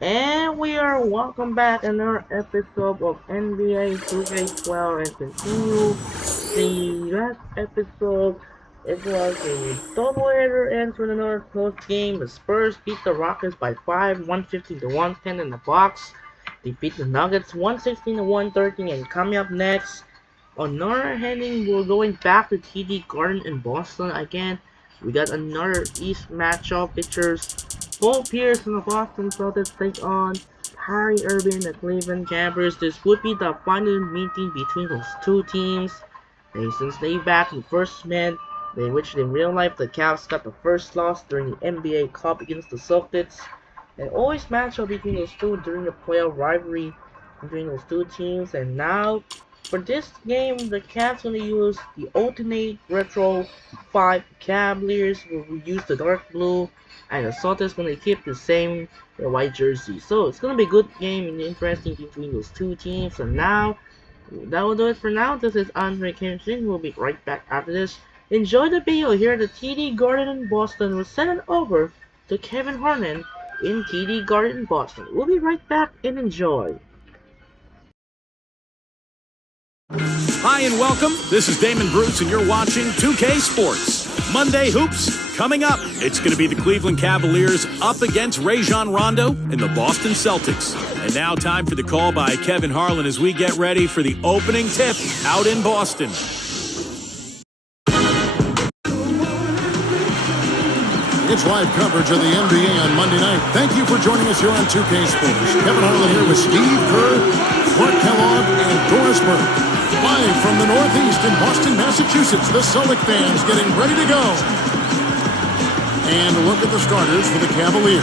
And we are welcome back another episode of NBA 2K12 and continue the last episode. It was a doubleheader entering another close game. The Spurs beat the Rockets by 5, 115 to 110 in the box. Defeat the Nuggets 116 to 113. And coming up next, another heading, we're going back to TD Garden in Boston again. We got another East matchup pictures. Paul Pierce and the Boston Celtics take on Kyrie Irving and the Cleveland Cavaliers. This would be the final meeting between those two teams. Since they back in the first man, in which in real life the Cavs got the first loss during the NBA Cup against the Celtics. And always matchup between those two during the playoff rivalry between those two teams. And now, for this game, the Cavs gonna use the alternate retro 5 Cavaliers will use the dark blue, and the Celtics gonna keep the same white jersey. So it's gonna be a good game and interesting between those two teams. And now, that will do it for now. This is Andre Kenshin. We'll be right back after this. Enjoy the video here at the TD Garden in Boston. We'll send it over to Kevin Harlan in TD Garden in Boston. We'll be right back and enjoy. Hi and welcome. This is Damon Bruce and you're watching 2K Sports. Monday Hoops coming up. It's going to be the Cleveland Cavaliers up against Rajon Rondo and the Boston Celtics. And now time for the call by Kevin Harlan as we get ready for the opening tip out in Boston. It's live coverage of the NBA on Monday night. Thank you for joining us here on 2K Sports. Kevin Harlan here with Steve Kerr, Clark Kellogg, and Doris Burke. Live from the Northeast in Boston, Massachusetts, the Celtic fans getting ready to go. And look at the starters for the Cavaliers.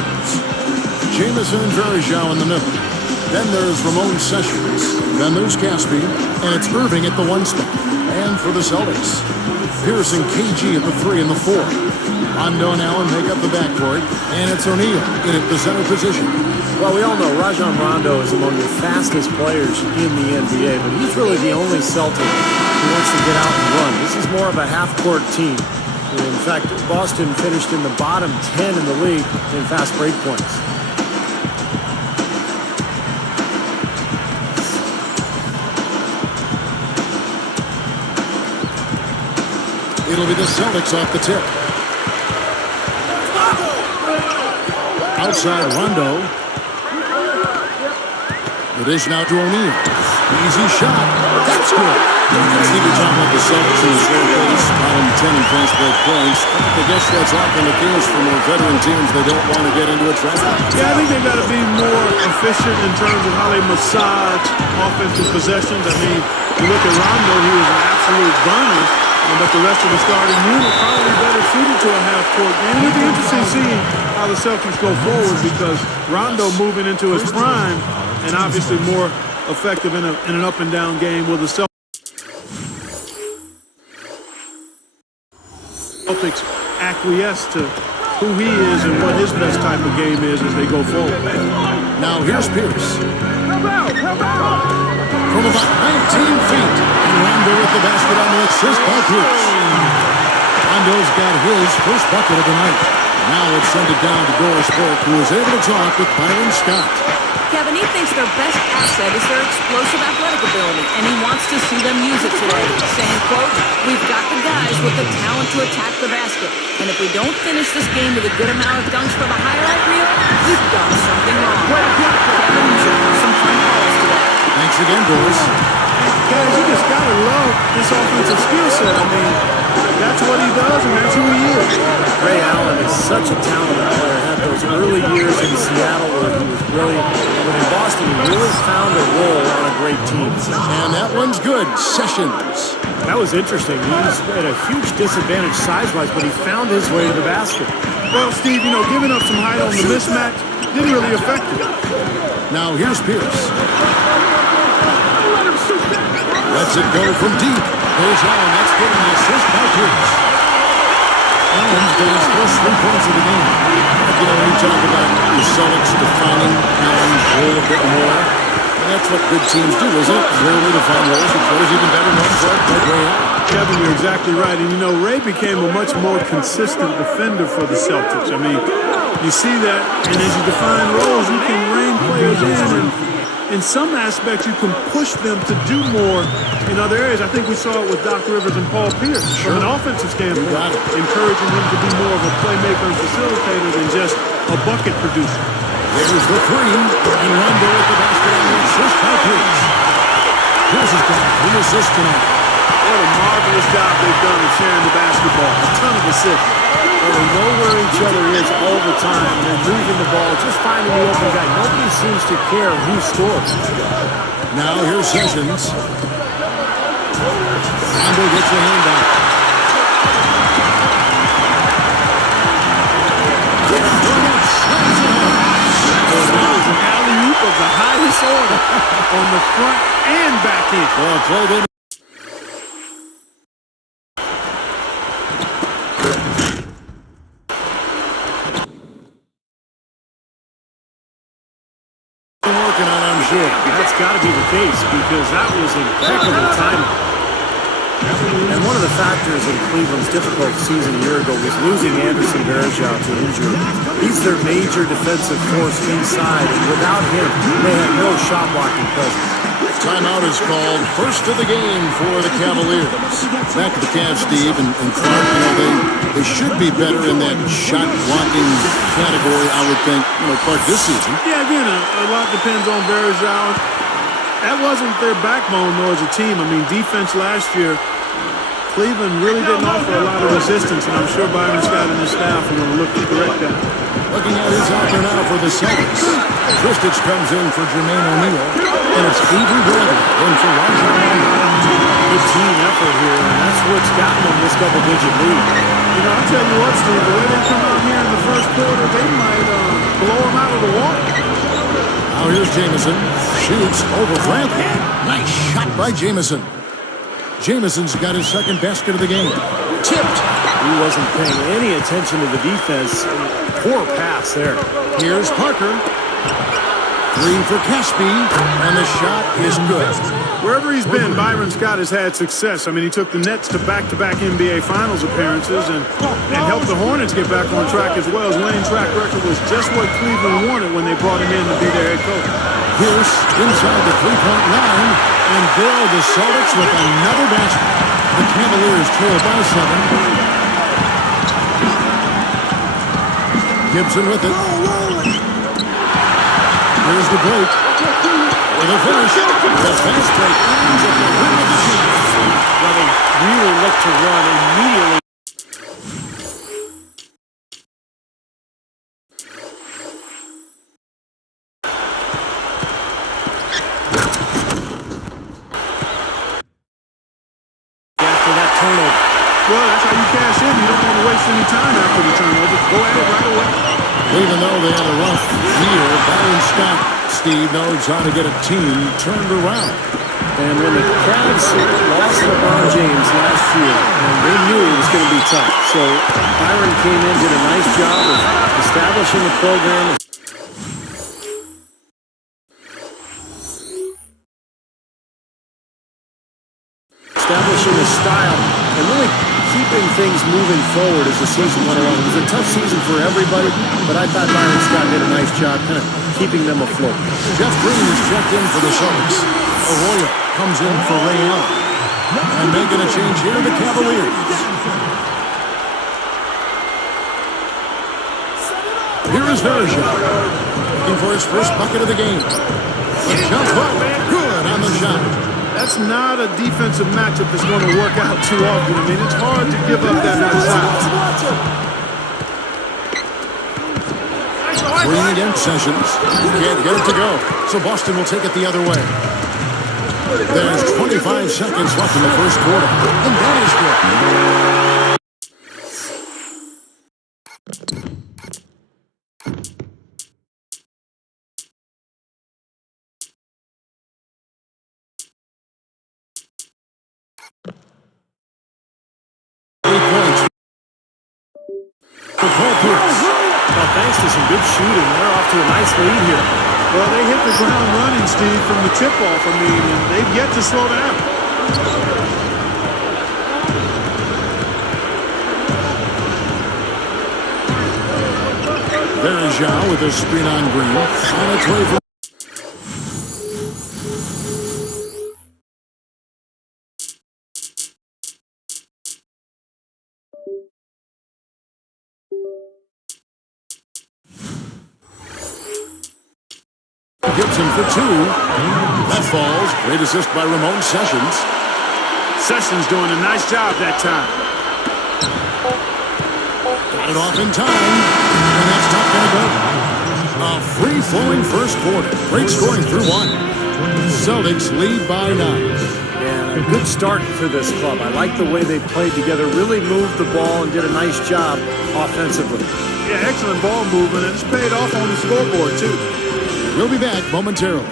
Jamison and Varejao in the middle. Then there's Ramon Sessions. Then there's Caspi. And it's Irving at the 1 spot. And for the Celtics, Pierce and KG at the 3 and the 4. Rondo and Allen make up the backcourt, and it's O'Neal in at the center position. Well, we all know Rajon Rondo is among the fastest players in the NBA, but he's really the only Celtic who wants to get out and run. This is more of a half-court team. In fact, Boston finished in the bottom 10 in the league in fast break points. It'll be the Celtics off the tip. Outside Rondo. It is now to O'Neal. Easy shot. That's good. Let's see the top of the Celtics in the short place. Bottom 10 in fast break points. I guess that's often the case for more veteran teams. They don't want to get into a trap. Yeah, I think they've got to be more efficient in terms of how they massage offensive possessions. I mean, you look at Rondo, he was an absolute burner. But the rest of the starting unit probably better suited to a half-court game. It'll be interesting seeing how the Celtics go forward because Rondo moving into his prime and obviously more effective in an up-and-down game with the Celtics acquiesce to who he is and what his best type of game is as they go forward. Now here's Pierce. From about 19 feet. And Rondo with the basket on the assist by Pierce. Rondo's got his first bucket of the night. Now let's send it down to Doris Burke, who is able to talk with Byron Scott. Kevin, he thinks their best asset is their explosive athletic ability, and he wants to see them use it today, saying, quote, "We've got the guys with the talent to attack the basket, and if we don't finish this game with a good amount of dunks for the highlight reel, we've done something wrong." Kevin, some fun calls today. Thanks again, Doris. Guys, you just gotta love this offensive skill set. I mean, that's what he does, and that's who he is. Ray Allen is such a talented player. Had those early years in Seattle where he was brilliant. But in Boston, he really found a role on a great team. And that one's good. Sessions. That was interesting. He was at a huge disadvantage size-wise, but he found his way to the basket. Well, Steve, giving up some height on the mismatch didn't really affect him. Now here's Pierce. Lets it go from deep. There's Allen. That's getting the assist by Pierce. Allen's got his first 3 points of the game. When you talk about the Celtics defining Allen's role a bit more, and that's what good teams do, isn't it? Rarely define roles, and players even better known for it, like Ray Allen. Kevin, you're exactly right. And, Ray became a much more consistent defender for the Celtics. I mean, You see that, and as you define roles, you can rein players in, and in some aspects, you can push them to do more in other areas. I think we saw it with Doc Rivers and Paul Pierce from an offensive standpoint, encouraging him to be more of a playmaker and facilitator than just a bucket producer. There's the three, and Rondo at the basket on the assist by Pierce. Pierce has got 3 assists tonight. What a marvelous job they've done of sharing the basketball. A ton of assists. Well, they know where each other is all the time. They're moving the ball, just finding the open guy. Nobody seems to care who scores. Now here's Sessions. Rondo gets a hand out. That was an alley-oop of the highest order on the front and back end. Well played in. Working on, I'm sure. That's got to be the case because that was impeccable timing. And one of the factors in Cleveland's difficult season a year ago was losing Anderson Varejao to injury. He's their major defensive force inside, and without him, they have no shot-blocking presence. Timeout is called. First of the game for the Cavaliers. Back to the Cavs, Steve, and Clark, they should be better in that shot-blocking category, I would think, Clark, this season. Yeah, again, a lot depends on Varejao. That wasn't their backbone, though, as a team. I mean, defense last year, Cleveland really didn't offer a lot of resistance, and I'm sure Byron Scott and his staff are going to look to correct that. Looking at who's out there now for the Celtics. Tristich comes in for Jermaine O'Neal, and it's Avery Bradley in for Rajon Rondo. Good team effort here, and that's what's gotten them this double-digit lead. I'll tell you what, Steve, the way they come out here in the first quarter, they might blow them out of the water. Now here's Jamison. Shoots over Bradley. Nice shot by Jamison. Jamison's got his second basket of the game. Tipped. He wasn't paying any attention to the defense. Poor pass there. Here's Parker. 3 for Caspi, and the shot is good. Wherever he's been, Byron Scott has had success. I mean, he took the Nets to back-to-back NBA Finals appearances and helped the Hornets get back on track as well. His winning track record was just what Cleveland wanted when they brought him in to be their head coach. Pierce inside the three-point line, and there the Celtics with another basket. The Cavaliers trail by 7. Gibson with it. Here's the break. With a finish. The fast break ends at the rim of the sheet. Well, they really look to run immediately. After that turnover. Well, that's how you cash in. You don't want to waste any time after the turnover. Go at it right away. Even though they had a rough year, Byron Scott, Steve, knows how to get a team turned around. And when the Cavs lost LeBron James last year, they knew it was going to be tough. So Byron came in, did a nice job of establishing the program. Establishing a style and really keeping things moving forward as the season went along. It was a tough season for everybody, but I thought Byron Scott did a nice job kind of keeping them afloat. Jeff Green is checked in for the Celtics. Arroyo comes in for Ray Allen. And making a change here, the Cavaliers. Here is Varejao, looking for his first bucket of the game. The jump ball, good on the shot. That's not a defensive matchup that's going to work out too often. I mean, it's hard to give up that much size. Green against Sessions. Can't get it to go. So Boston will take it the other way. There's 25 seconds left in the first quarter. And that is good. 8 points. For Paul Pierce. Well, thanks to some good shooting, they're off to a nice lead here. Well, they hit the ground running, Steve, from the tip-off. I mean, and they've yet to slow down. There's Zhao with a screen on Green. On its way from Gibson for two. That falls. Great assist by Ramon Sessions. Sessions doing a nice job that time. Got it off in time. And that's not going to go. A free-flowing first quarter. Great scoring through one. Celtics lead by 9. And a good start for this club. I like the way they played together, really moved the ball and did a nice job offensively. Yeah, excellent ball movement, and it's paid off on the scoreboard, too. We'll be back momentarily.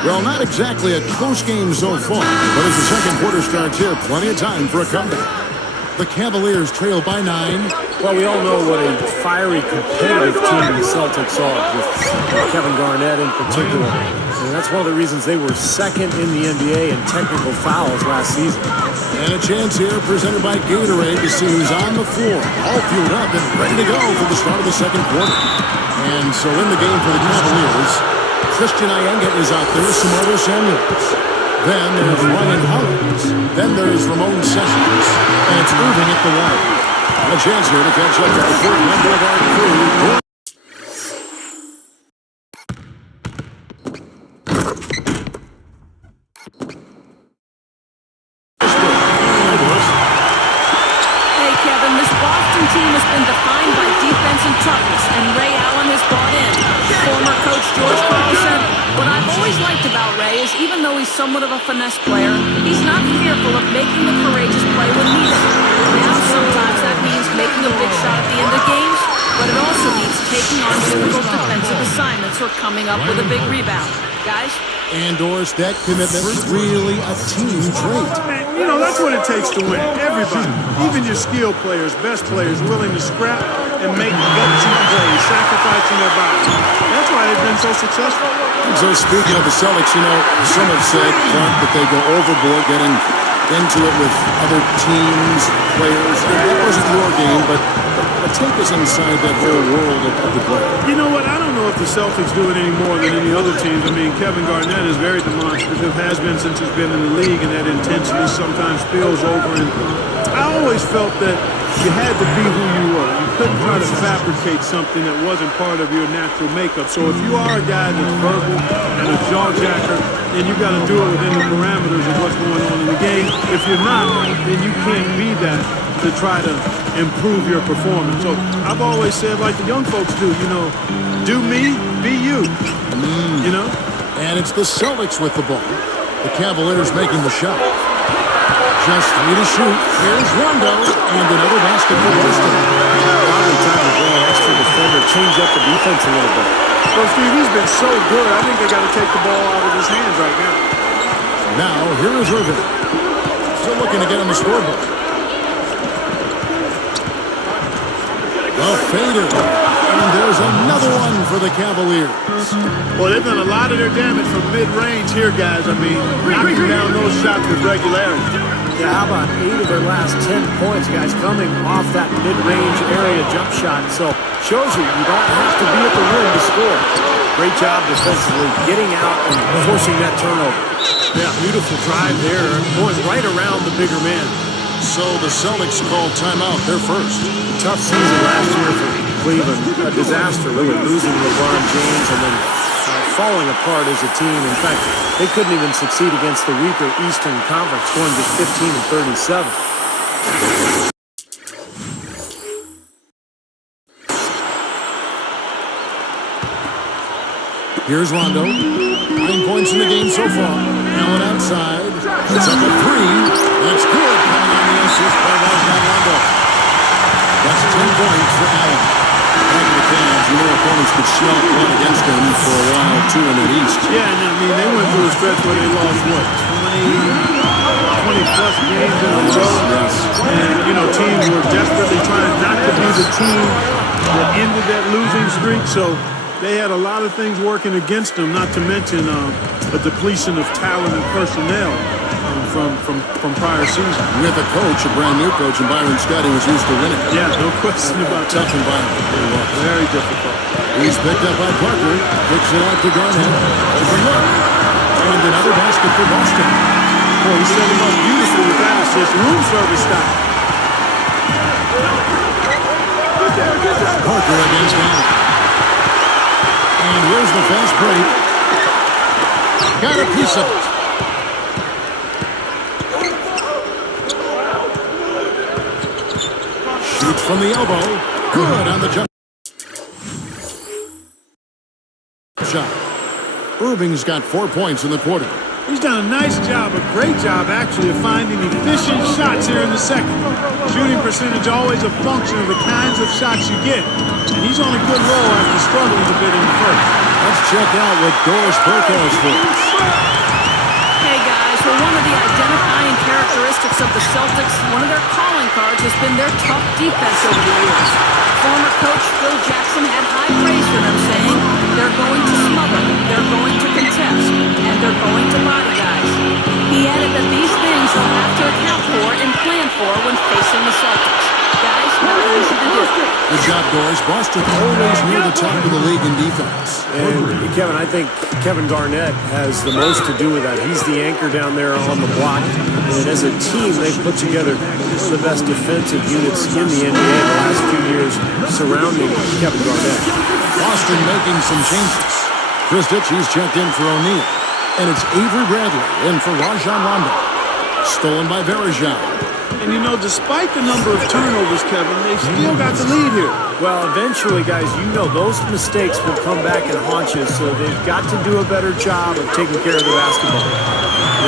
Well, not exactly a close game so far, but as the second quarter starts here, plenty of time for a comeback. The Cavaliers trail by 9. Well, we all know what a fiery, competitive team the Celtics are, with Kevin Garnett in particular. And that's one of the reasons they were second in the NBA in technical fouls last season. And a chance here presented by Gatorade to see who's on the floor, all fueled up and ready to go for the start of the second quarter. And so in the game for the Cavaliers, Christian Iyenga is out there, Samodo Samuels. Then there's Ryan Hollins. Then there's Ramon Sessions. And it's Irving at the line. And a chance here to catch up with the fourth member of our crew. Hey, Kevin, this Boston team has been defined by defense and toughness, and Ray Allen has brought in former coach George Carlson. What I've always liked about Ray is even though he's somewhat of a finesse player, he's not fearful of making the courageous play when needed. Now, sometimes that means making a big shot at the end of games, but it also means taking on difficult defensive assignments or coming up with a big rebound. Guys? And Doris, that commitment is really a team trait. Man, you know, that's what it takes to win. Everybody, even your skilled players, best players, willing to scrap and make gutsy plays, sacrificing their bodies. That's why they've been so successful. And so speaking of the Celtics, you know, some have said, Clark, that they go overboard getting into it with other teams, players. It wasn't your game, but take us inside that whole world of the play. You know what? I don't know if the Celtics do it any more than any other teams. I mean, Kevin Garnett is very demonstrative, has been since he's been in the league, and that intensity sometimes spills over. And I always felt that you had to be who you were. You couldn't try to fabricate something that wasn't part of your natural makeup. So if you are a guy that's verbal and a jaw-jacker, then you got to do it within the parameters of what's going on in the game. If you're not, then you can't be that to try to improve your performance. So I've always said, like the young folks do, you know, do me, be you, you know? And it's the Celtics with the ball. The Cavaliers making the shot. Just 3 to shoot. Here's Rondo, and another basket for Boston. Probably time to bring an extra defender, change up the defense a little bit. Well, Steve, he's been so good. I think they got to take the ball out of his hands right now. Now, here is Irving. Still looking to get on the scoreboard. A fader. And there's another one for the Cavaliers. Well, they've done a lot of their damage from mid-range here, guys. I mean, knocking down those shots with regularity. Yeah, how about 8 of their last 10 points, guys, coming off that mid-range area jump shot. So, shows you don't have to be at the rim to score. Great job defensively, getting out and forcing that turnover. Yeah, beautiful drive there, going right around the bigger man. So the Celtics call timeout, their first. Tough season last year for Cleveland. A disaster, really, losing LeBron James and then falling apart as a team. In fact, they couldn't even succeed against the weaker Eastern Conference, going just 15 and 37. Here's Rondo. 9 points in the game so far. Allen outside. It's up a 3. That's good. Coming on the assist by Rajon Rondo. That's 10 points for Allen. Back to the Cavs. You know opponents could shell one against them for a while, too, in that East. Yeah, and I mean, they went through a stretch where they lost, what, 20-plus games in a row? Yes. And, you know, teams were desperately trying not to be the team that ended that losing streak. So they had a lot of things working against them, not to mention a depletion of talent and personnel from prior seasons. With a coach, a brand new coach, and Byron Scott, who was used to winning. Yeah, no question about that. Tough environment. Very difficult. He's picked up by Parker. Kicks it out to Garnett. Open look. And another basket for Boston. Boy, he set him up beautifully with that assist. Room service style. Parker against Allen. And here's the fast break. Got a piece of it. Shoots from the elbow. Good on the jump shot. Irving's got 4 points in the quarter. He's done a nice job, a great job actually, of finding efficient shots here in the second. Shooting percentage always a function of the kinds of shots you get. And he's on a good roll after struggling a bit in the first. Let's check out what Doris Burke has for us. Hey guys, well, one of the identifying characteristics of the Celtics, one of their calling cards has been their tough defense over the years. Former coach Phil Jackson had high praise for them, saying they're going to smother, they're going to contest, and they're going to body guys. He added that these things they'll have to account for and plan for when facing the Celtics. Guys, not easy to do. Good job, Doris. Boston always near the top of the league in defense. And Kevin, I think Kevin Garnett has the most to do with that. He's the anchor down there on the block. And as a team, they've put together one of the best defensive units in the NBA the last few years surrounding Kevin Garnett. Boston making some changes. Chris Ditchy's checked in for O'Neal. And it's Avery Bradley in for Rajon Rondo. Stolen by Varejao. And you know, despite the number of turnovers, Kevin, they still got the lead here. Well, eventually, guys, you know those mistakes will come back and haunt you, so they've got to do a better job of taking care of the basketball.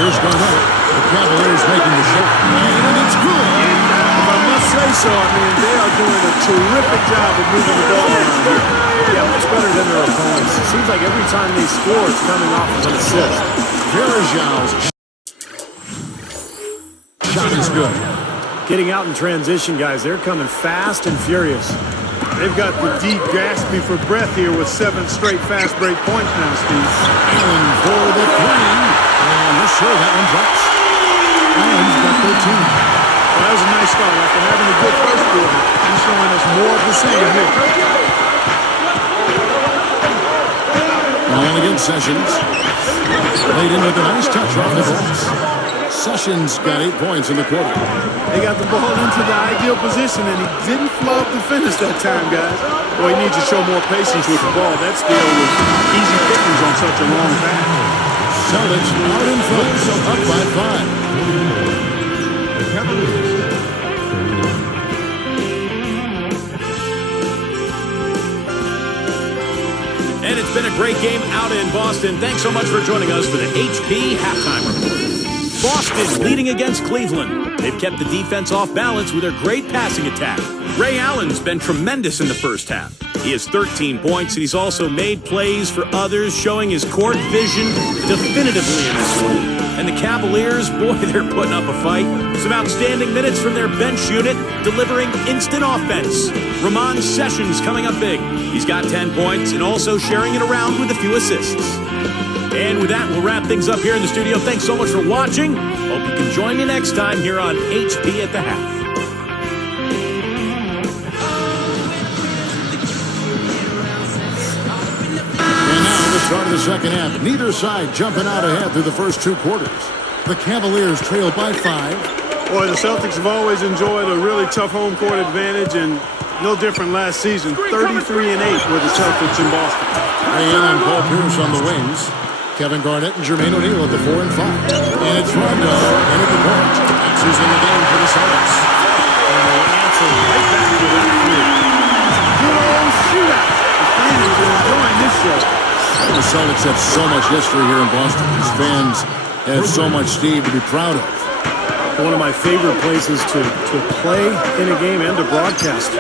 Here's Garnett. The Cavaliers making the shot. And it's good. If I must say so, I mean, they are doing a terrific job of moving the ball around here. Yeah, much better than their opponents. It seems like every time they score, it's coming off of an assist. Varejao's shot is good. Getting out in transition, guys, they're coming fast and furious. They've got the deep gasping for breath here with 7 straight fast break points now, Steve. Allen for the 3. And we're sure that one drops. Allen's got 13. Well, that was a nice start. After having a good first quarter, he's showing us more of the same here. Allen against Sessions. Laid in with a nice touch off the glass. Sessions got 8 points in the quarter. They got the ball into the ideal position, and he didn't flub the finish that time, guys. Boy, he needs to show more patience with the ball. That steal was easy pickings on such a long pass. Celtics out in front, up by 5. And it's been a great game out in Boston. Thanks so much for joining us for the HP Halftime Report. Boston leading against Cleveland. They've kept the defense off balance with their great passing attack. Ray Allen's been tremendous in the first half. He has 13 points, and he's also made plays for others, showing his court vision definitively in this one. And the Cavaliers, boy, they're putting up a fight. Some outstanding minutes from their bench unit, delivering instant offense. Ramon Sessions coming up big. He's got 10 points and also sharing it around with a few assists. And with that, we'll wrap things up here in the studio. Thanks so much for watching. Hope you can join me next time here on HP at the Half. And now the start of the second half. Neither side jumping out ahead through the first 2 quarters. The Cavaliers trail by 5. Boy, the Celtics have always enjoyed a really tough home court advantage, and no different last season. 33-8 were the Celtics in Boston. Ray Allen, Paul Pierce on the wings. Kevin Garnett and Jermaine O'Neal at the 4 and 5. And it's Rondo in at the point. That's who's in the game for the Celtics. And they answer right back to that three. Good old shootout. The fans are enjoying this show. The Celtics have so much history here in Boston. These fans have so much, Steve, to be proud of. One of my favorite places to play in a game and to broadcast a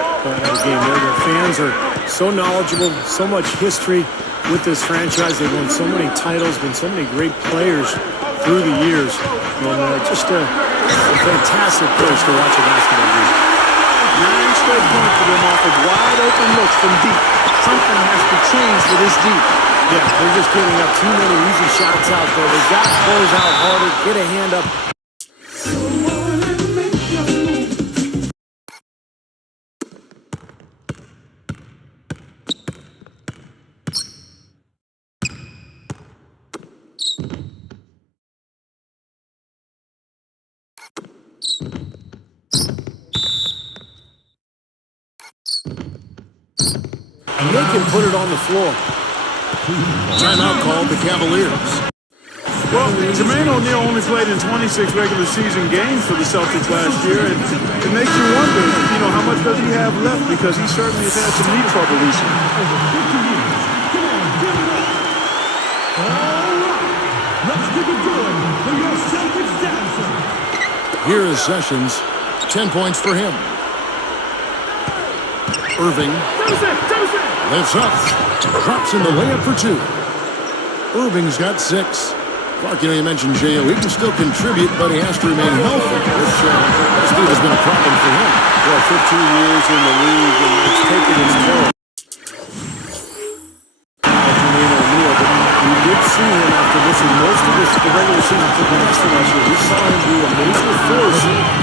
game. The fans are so knowledgeable, so much history with this franchise. They've won so many titles, been so many great players through the years. And just a fantastic place to watch a basketball game. 9 straight points for them off of wide open looks from deep. something has to change for this deep. Yeah, they're just giving up too many easy shots out there. They've got to close out harder, get a hand up. And they can put it on the floor. Timeout called the Cavaliers. Well, Jermaine O'Neal only played in 26 regular season games for the Celtics last year, and it makes you wonder, how much does he have left, because he certainly has had some knee trouble recently. Let's keep it going for your Celtics dancer. Here is Sessions. 10 points for him. Irving lifts up, drops in the layup for 2. Irving's got 6. Clark, you mentioned J.O. He can still contribute, but he has to remain healthy, which Steve has been a problem for him. Well, 15 years in the league, and it's taken its toll. Jermaine O'Neal, but we did see him after missing most of the regular season football last year. We saw him be a major force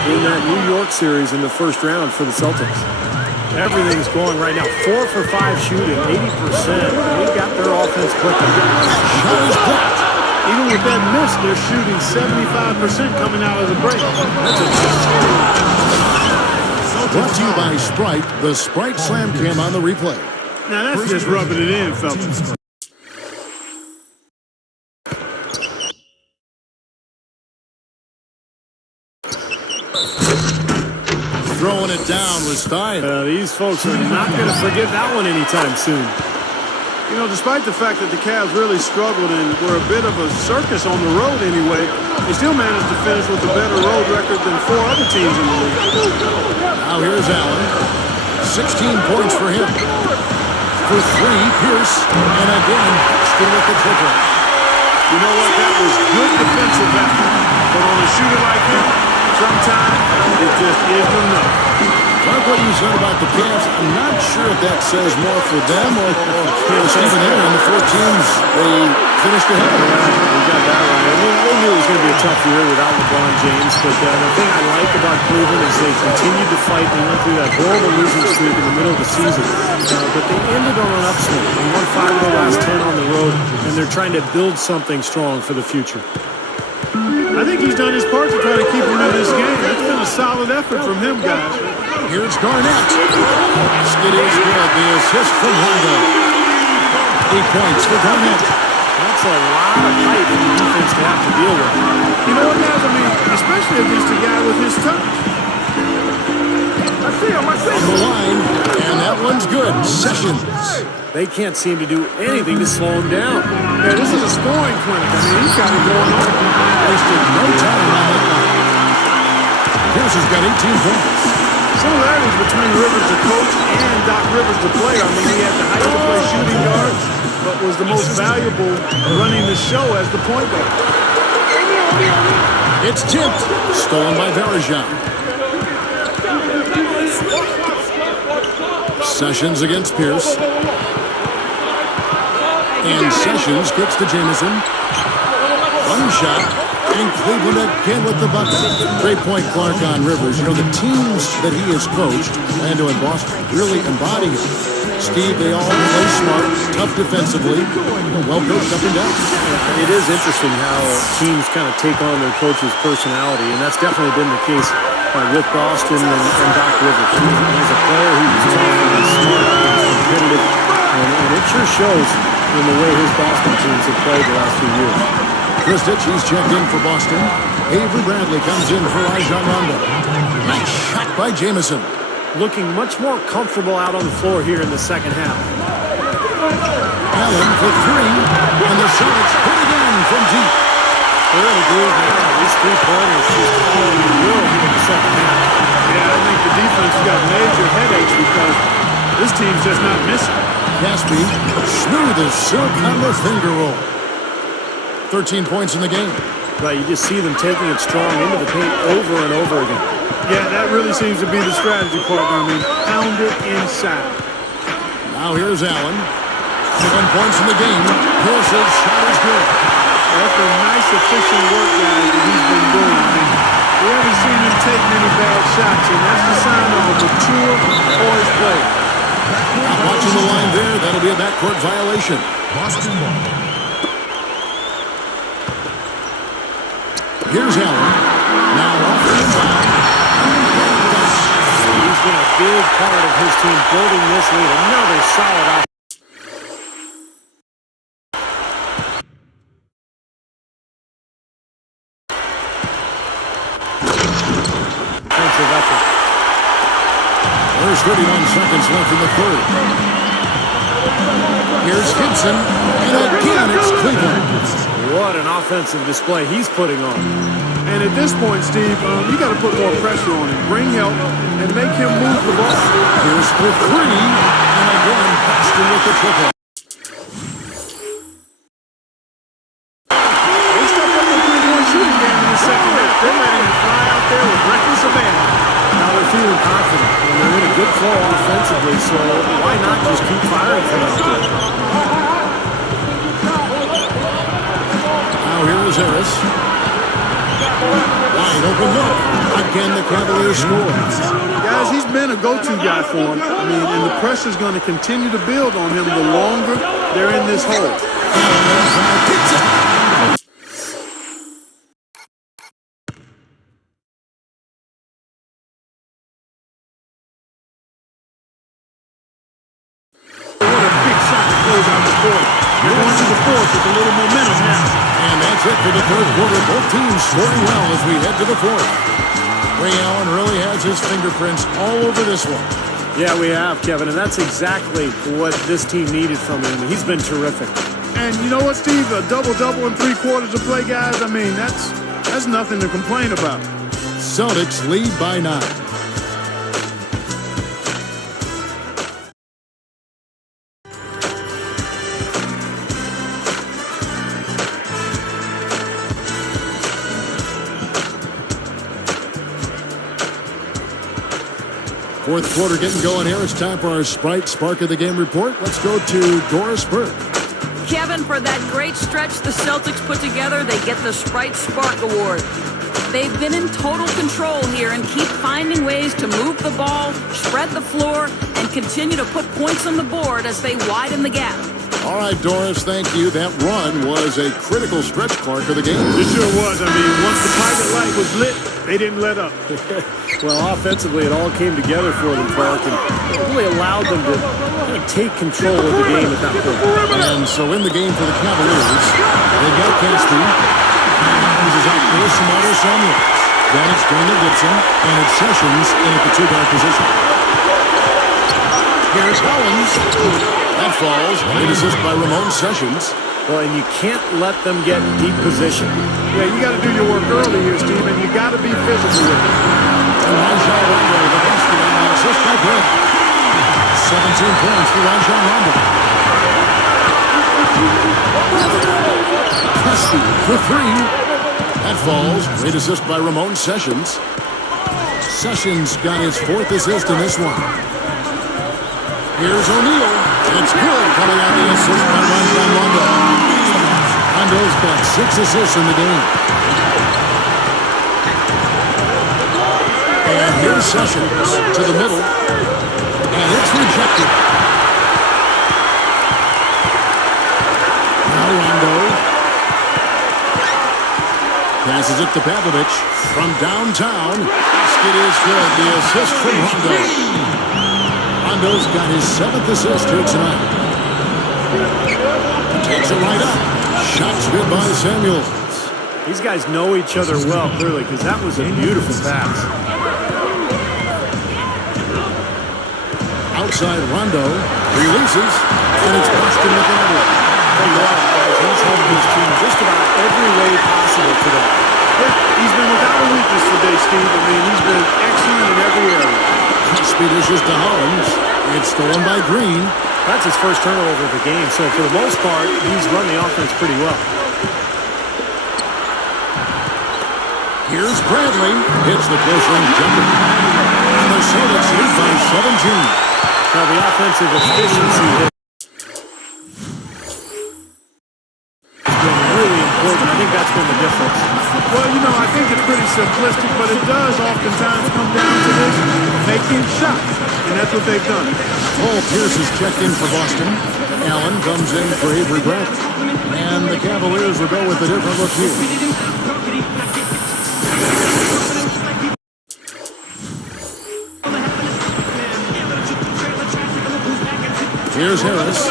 in that New York series in the first round for the Celtics. Everything's going right now. 4 for 5 shooting, 80%. They got their offense clicking. Shot is blocked. Even with that miss, they're shooting 75% coming out of the break. That's a Brought to you by Sprite, the Sprite Slam Cam on the replay. Now that's just rubbing it in, fellas. Throwing it down was Stein. These folks are not going to forget that one anytime soon. Despite the fact that the Cavs really struggled and were a bit of a circus on the road anyway, they still managed to finish with a better road record than 4 other teams in the league. Now here's Allen. 16 points for him. For 3, Pierce. And again, still with the triple. You know what? That was good defensive effort. But on a shooter like him, sometimes it just isn't enough. Like what you said about the Cavs, I'm not sure if that says more for them or Stephen A. and the 4 teams they finished ahead. We got that right. I mean, they knew it was going to be a tough year without LeBron James, but the thing I like about Cleveland is they continued to fight. They went through that horrible losing streak in the middle of the season, but they ended on an upswing. They won 5 of the last 10 on the road, and they're trying to build something strong for the future. I think he's done his part to try to keep him in this game. It's been a solid effort from him, guys. Here's Garnett. Skid is good. The assist from Rondo. 8 points for Garnett. That's a lot of height in the defense to have to deal with. You know what, guys? I mean, especially against a guy with his touch. I see him. On the line, and that one's good. Sessions. They can't seem to do anything to slow him down. Yeah, this is a scoring clinic. I mean, he's got it going on. Wasted no time on that line. Pierce has got 18 points. Similarities between Rivers the coach and Doc Rivers the player. I mean, he had the height to play shooting guard, but was the most valuable running the show as the point guard. It's tipped. Stolen by Varejao. Sessions against Pierce. And Sessions kicks to Jamison. One shot. And Cleveland again with the bucket. Great point, Clark, on Rivers. The teams that he has coached, Orlando and Boston, really embody it. Steve, they all play smart, tough defensively, well coached up and down. It is interesting how teams kind of take on their coach's personality, and that's definitely been the case with Boston and Doc Rivers. He's a player who's tough and smart and competitive, and it sure shows in the way his Boston teams have played the last few years. Kristich, he's checked in for Boston. Avery Bradley comes in for Rajon Rondo. Nice shot by Jamison. Looking much more comfortable out on the floor here in the second half. Allen for 3, and the Celtics hit again from deep. They're in a groove now. These 3-pointers just all in the world here in the second half. Yeah, I think the defense has got major headaches because this team's just not missing. Caspi, smooth as silk on the finger roll. 13 points in the game. Right, you just see them taking it strong into the paint over and over again. Yeah, that really seems to be the strategy, partner. I mean, pound it inside. Now here's Allen. 7 points in the game. Pierce's shot is good. That's a nice, efficient work, guys, that he's been doing. I mean, we haven't seen him take many bad shots, and that's the sign of a mature, poised player. Not watching the line there. That'll be a backcourt violation. Boston ball. Here's Allen. Now off the foul. He's been a big part of his team building this lead. Another solid offense. Effort. There's 31 seconds left in the third. Here's Gibson, and again it's Cleveland. What an offensive display he's putting on. And at this point, Steve, you got to put more pressure on him, bring help, and make him move the ball. Here's for three, and again Boston with the triple. They stepped up the three-point shooting game in the second half. They're letting him fly out there with reckless abandon. Now they're feeling confident, and they're in a good flow offensively, so why not just keep firing from out there? Now here is Harris. Wide open look. Again, the Cavaliers score. Guys, he's been a go-to guy for him. I mean, and the pressure's going to continue to build on him the longer they're in this hole. You're going to the fourth with a little momentum now. And that's it for the third quarter. Both teams scoring well as we head to the fourth. Ray Allen really has his fingerprints all over this one. Yeah, we have, Kevin, and that's exactly what this team needed from him. He's been terrific. And you know what, Steve? A double-double in 3 quarters of play, guys, I mean, that's nothing to complain about. Celtics lead by 9. Fourth quarter getting going here. It's time for our Sprite Spark of the Game report. Let's go to Doris Burke. Kevin, for that great stretch the Celtics put together, they get the Sprite Spark Award. They've been in total control here and keep finding ways to move the ball, spread the floor, and continue to put points on the board as they widen the gap. All right, Doris, thank you. That run was a critical stretch, Clark, of the game. It sure was. I mean, once the pilot light was lit, they didn't let up. Well, offensively, it all came together for them, Clark, and it really allowed them to kind of take control of the game at that point. And so in the game for the Cavaliers, they got Caspi. This is out there, Samaro Samuels. Then it's Daniel Gibson, and it's Sessions in at the 2-guard position. Here's Hollins. That falls. Great assist by Ramon Sessions. Well, and you can't let them get in deep position. Yeah, you got to do your work early here, Steve, and you got to be physical with it. And Rajon Rondo with the basket and the assist by Brett. 17 points for Rajon Rondo. Caspi for 3. That falls. Great assist by Ramon Sessions. Sessions got his 4th assist in this one. Here's O'Neal, and it's good coming out the assist by Rajon Rondo. Rondo's got 6 assists in the game. And here's Sessions to the middle, and it's rejected. Now Rondo passes it to Pavlovich from downtown. Basket is good. The assist from Rondo. Rondo's got his 7th assist here tonight. Takes it right up. Shot's good by Samuels. These guys know each other well, clearly, because that was a beautiful pass. Outside Rondo releases, and it's Boston with another. He's helped his team just about every way possible today. Yeah, he's been without a weakness today, Steve. I mean, he's been excellent in every area. Caspi dishes to Hollins. It's stolen by Green. That's his first turnover of the game, so for the most part, he's run the offense pretty well. Here's Bradley. Hits the close range jumper. And the Celtics lead by 17. Now, the offensive efficiency has been really important. I think that's been the difference. Well, you know, I think it's pretty simplistic, but it does oftentimes come down to this, making shots, and that's what they've done. Paul Pierce is checked in for Boston. Allen comes in for Avery Bradley. And the Cavaliers will go with a different look here. Here's Harris.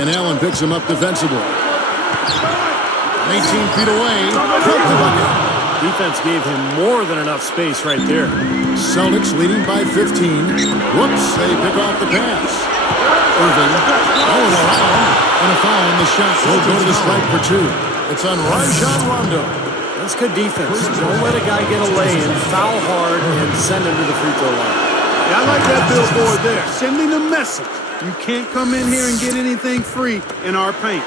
And Allen picks him up defensively. 18 feet away. Broke the bucket. Defense gave him more than enough space right there. Celtics leading by 15. Whoops, they pick off the pass. Irving going around. And a foul on the shot. Will go to the strike for two. It's on Rajon Rondo. That's good defense. Don't let a guy get a lay-in, foul hard, and send him to the free throw line. Yeah, I like that billboard there, sending a message. You can't come in here and get anything free in our paint.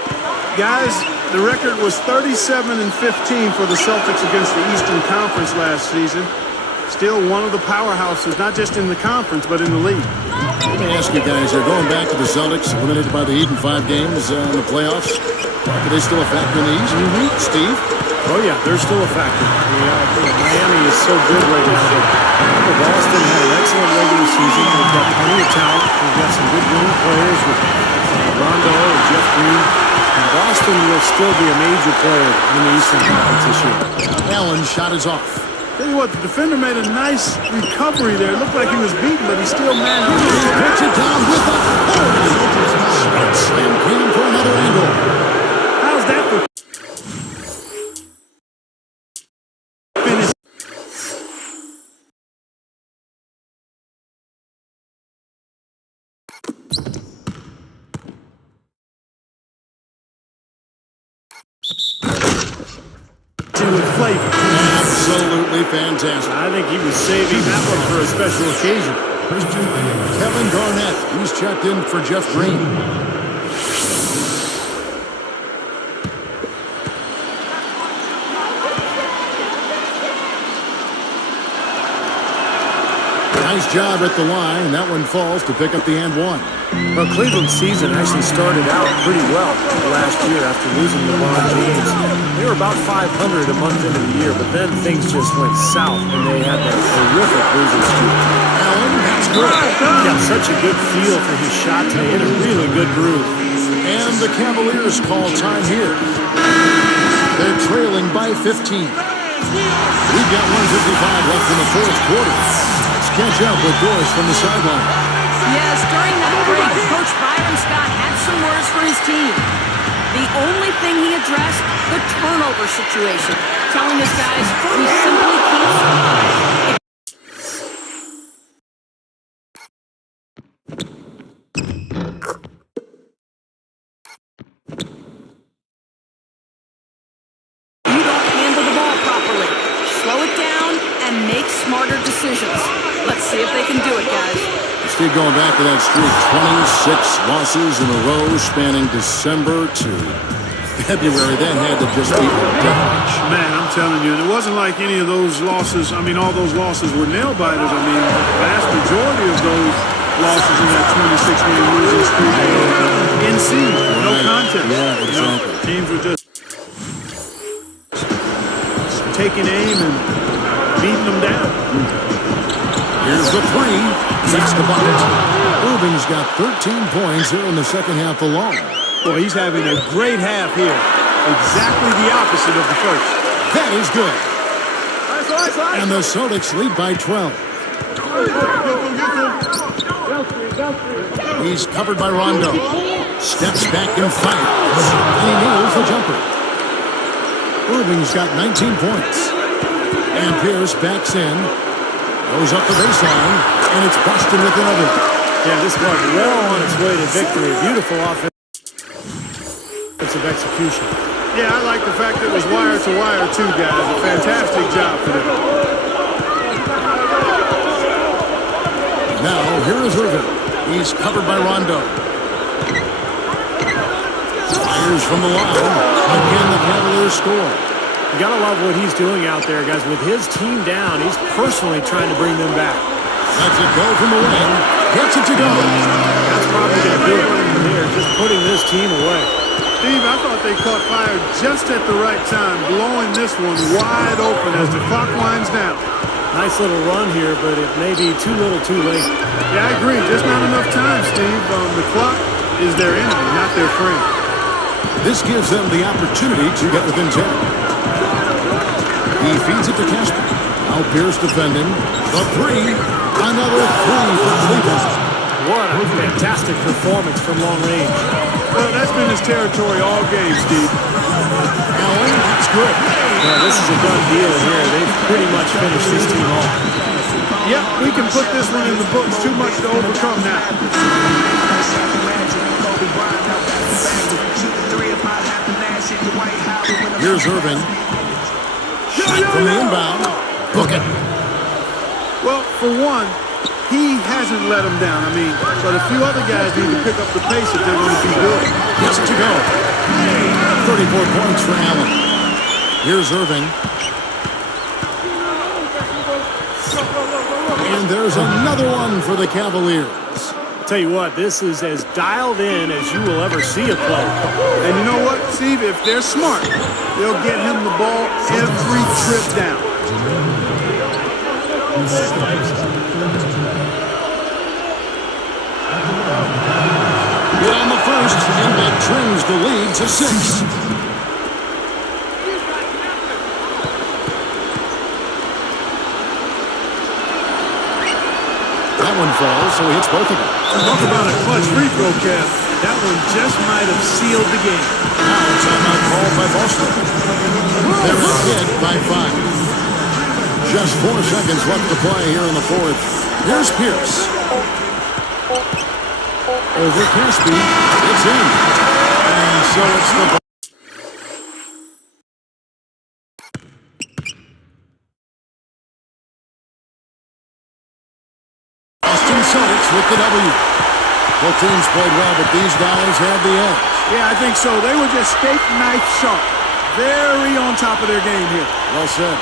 Guys, the record was 37-15 for the Celtics against the Eastern Conference last season. Still one of the powerhouses, not just in the conference, but in the league. Let me ask you guys, they're going back to the Celtics, eliminated by the Heat in 5 games in the playoffs. Are they still a factor in the East? Steve? Oh, yeah, they're still a factor. Miami is so good right now. Boston had an excellent regular season. They've got plenty of talent. They've got some good young players with Rondo and Jeff Green. And Boston will still be a major player in the Eastern Conference this year. Allen's shot is off. Tell you what, the defender made a nice recovery there. It looked like he was beaten, but he still managed. Puts it down with authority. Smart slam came for another angle. How's that for finish? With flavor. Absolutely fantastic. I think he was saving that one for a special occasion. Kevin Garnett, he's checked in for Jeff Green. Nice job at the line, and that one falls to pick up the and one. Well, Cleveland's season actually started out pretty well last year after losing LeBron James. They were about 500 a month into the year, but then things just went south, and they had that horrific losing streak. Allen, that's good. Got such a good feel for his shot today, and a really good groove. And the Cavaliers call time here. They're trailing by 15. We've got 1:55 left in the fourth quarter. Let's catch up with Doris from the sideline. Yes, during that break, Coach Byron Scott had some words for his team. The only thing he addressed, the turnover situation, telling his guys, we simply can't survive. You don't handle the ball properly. Slow it down and make smarter decisions. Let's see if they can do it, guys. Steve, going back to that streak, 26 losses in a row spanning December to February. That had to just be a death match. Man, I'm telling you, and it wasn't like any of those losses. I mean, all those losses were nail biters. I mean, the vast majority of those losses in that 26-game losing streak were in seed, no contest. Yeah, exactly. You know, teams were just taking aim and beating them down. Here's the three. Takes the bucket. Irving's got 13 points here in the second half alone. Boy, he's having a great half here. Exactly the opposite of the first. That is good. And the Celtics lead by 12. He's covered by Rondo. Steps back and fires. And he nails the jumper. Irving's got 19 points. And Pierce backs in. Goes up the baseline. And it's Boston with another. Yeah, this one well on its way to victory. Beautiful offensive execution. Yeah, I like the fact that it was wire to wire too, guys. A fantastic job for them. Now, here is Irving. He's covered by Rondo. Fires from the line. Again, the Cavaliers score. You gotta love what he's doing out there, guys. With his team down, he's personally trying to bring them back. Lets it go from the wing. Gets it to go. That's probably going to do it right there, just putting this team away. Steve, I thought they caught fire just at the right time, blowing this one wide open as the clock winds down. Nice little run here, but it may be too little too late. Yeah, I agree. Just not enough time, Steve. The clock is their enemy, not their friend. This gives them the opportunity to get within 10. He feeds it to Casper. Now Pierce defending. The three. Another three for Cleveland. What a fantastic performance from long range. Well, that's been his territory all game, Steve. Allen, that's good. Well, this is a done deal here. They've pretty much finished this team off. Yep, we can put this one in the books. Too much to overcome now. Here's Irving. Shot from the inbound. Hook it. Well, for one, he hasn't let him down. But a few other guys need to pick up the pace if they're going to be good. Gets it to go. 34 points for Allen. Here's Irving. And there's another one for the Cavaliers. I'll tell you what, this is as dialed in as you will ever see a play. And you know what, Steve? If they're smart, they'll get him the ball every trip down. Good on the first, and that trims the lead to 6. That one falls, so he hits both of them. Talk about a clutch free throw, Kev. That one just might have sealed the game. Now timeout called by Boston. They're ahead by 5. Just 4 seconds left to play here in the fourth. Here's Pierce. Over Caspi. It's in. And so it's the Boston Celtics with the W. Both teams played well, but these guys had the edge. Yeah, I think so. They were just steak knife sharp. Very on top of their game here. Well said.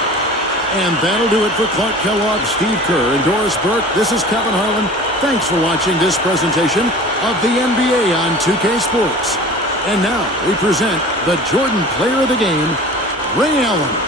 And that'll do it for Clark Kellogg, Steve Kerr, and Doris Burke. This is Kevin Harlan. Thanks for watching this presentation of the NBA on 2K Sports. And now we present the Jordan Player of the Game, Ray Allen.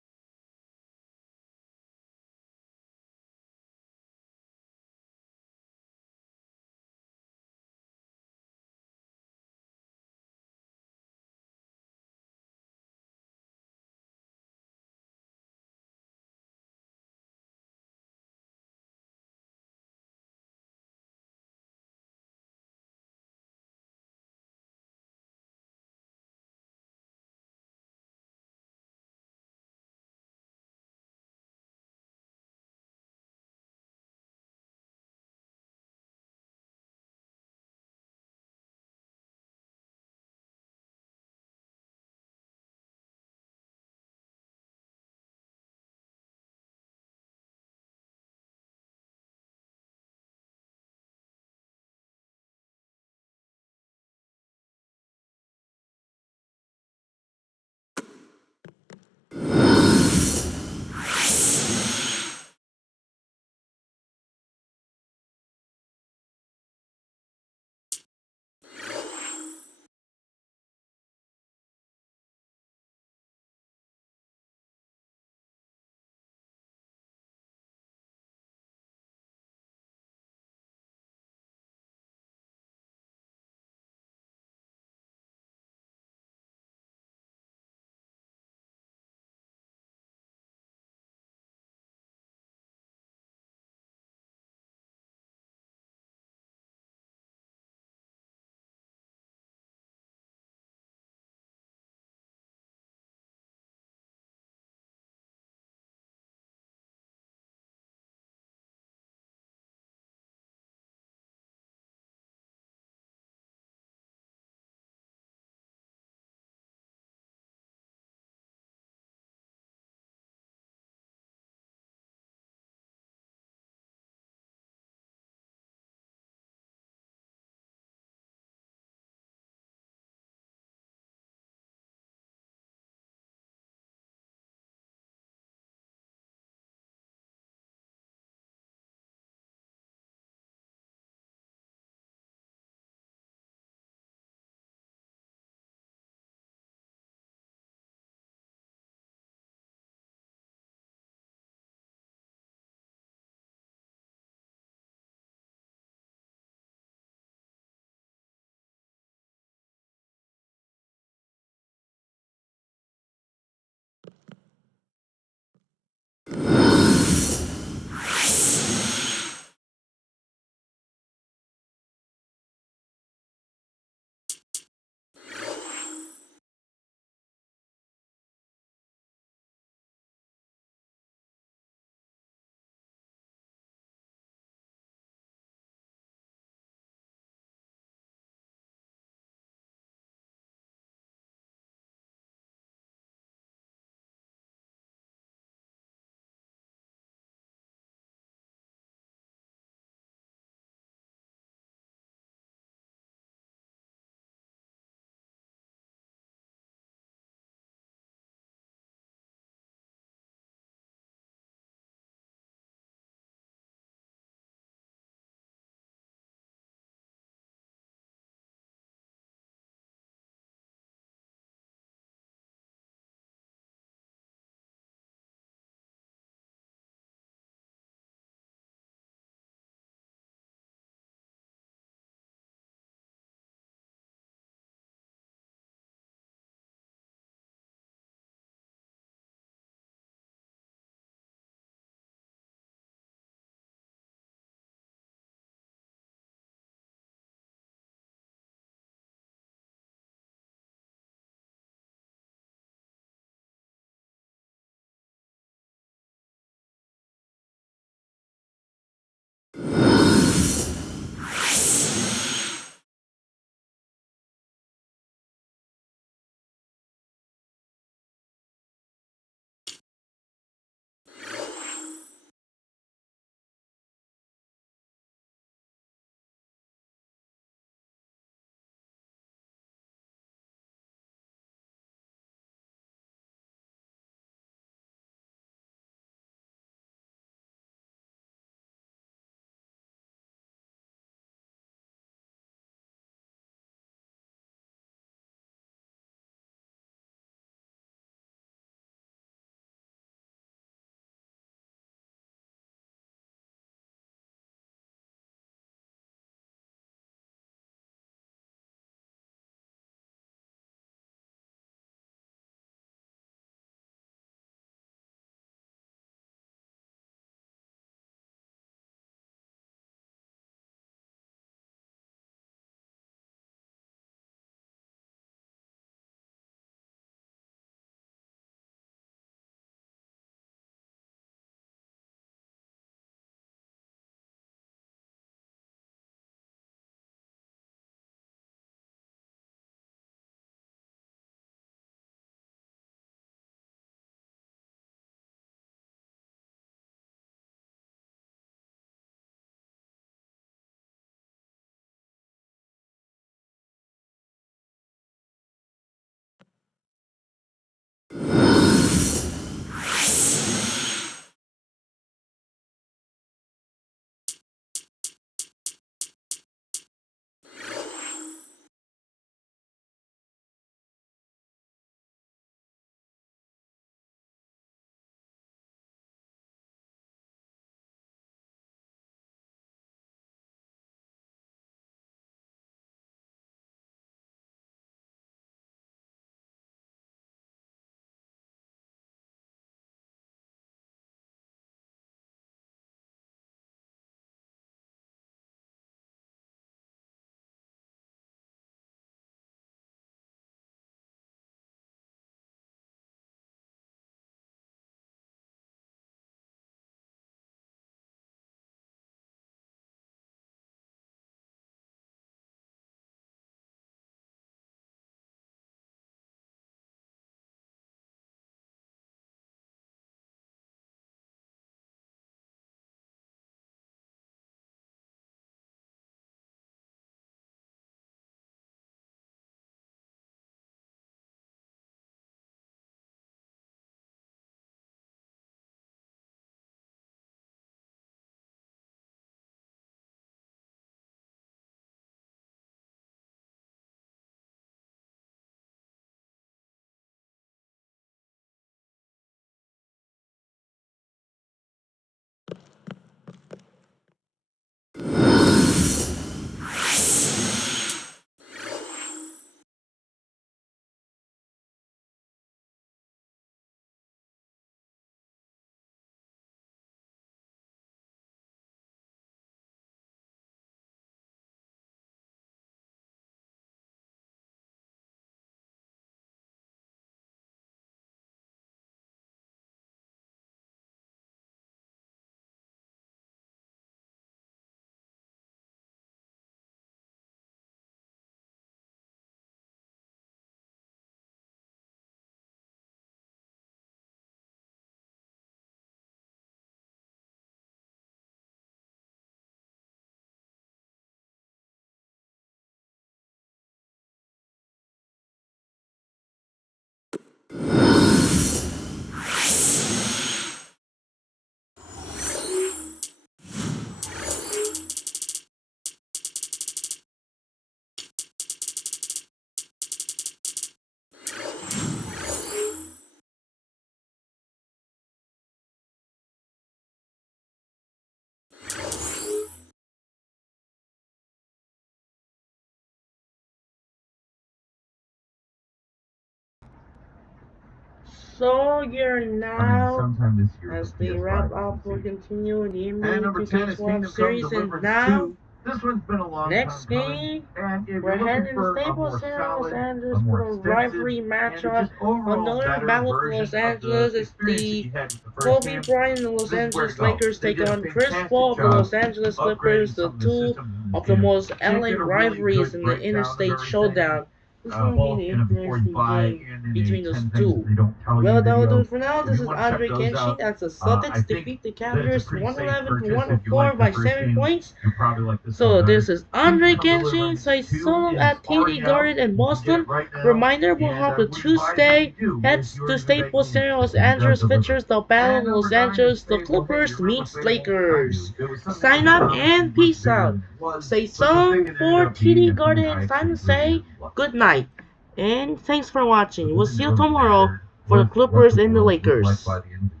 So here now, sometime this year. as for the PS5 wrap up will and continue in the And NBA number 10 is 2K12 Kingdom Come series, and Deliverance now 2. This one's been a long next time coming. game, And if we're you're looking heading for to a Staples more Center, solid, Los a Angeles more for a extensive, rivalry and matchup. just overall Another better battle for version Los of Angeles the is experience that the you had with the first Kobe game, Bryant and the Los this is where Angeles to go. Lakers They take did a on Chris fantastic Paul of the job Los Angeles Clippers, upgrading the some of the two systems in of this the game. most Can't LA get a really rivalries good in the breakdown of interstate everything, showdown. This will both be the in a interesting 45 game and in between a those 10 things that two. they don't tell you Well, that'll do video. it for now. If This you is want to check Andre those Kenshin out, as the I Celtics think defeat the that it's a Cavaliers pretty safe 111 to purchase. If you 104 like the by first 7 game, points. you probably like this So one better. this is Andre Kingdom Come Genshin, so I Deliverance 2 solo is at already TD out. Garden in You can get Boston. it right now. Reminder, we'll And have the we advise Tuesday you do heads if you're to into making Staples Center, Los because it does Angeles deliver. features the battle And in Los number 9 is Angeles, the Fable. Hey, you Clippers remember meets Fable? I Lakers. do. It was something Sign that up was and much peace bigger out. than it was, Say but the thing some it ended for up being TD is Garden. something I It's time to actually really say ended up loving. good night. And thanks for watching. The We'll thing see that you really tomorrow mattered for the was what Clippers the and the world looked like Lakers. by the end of the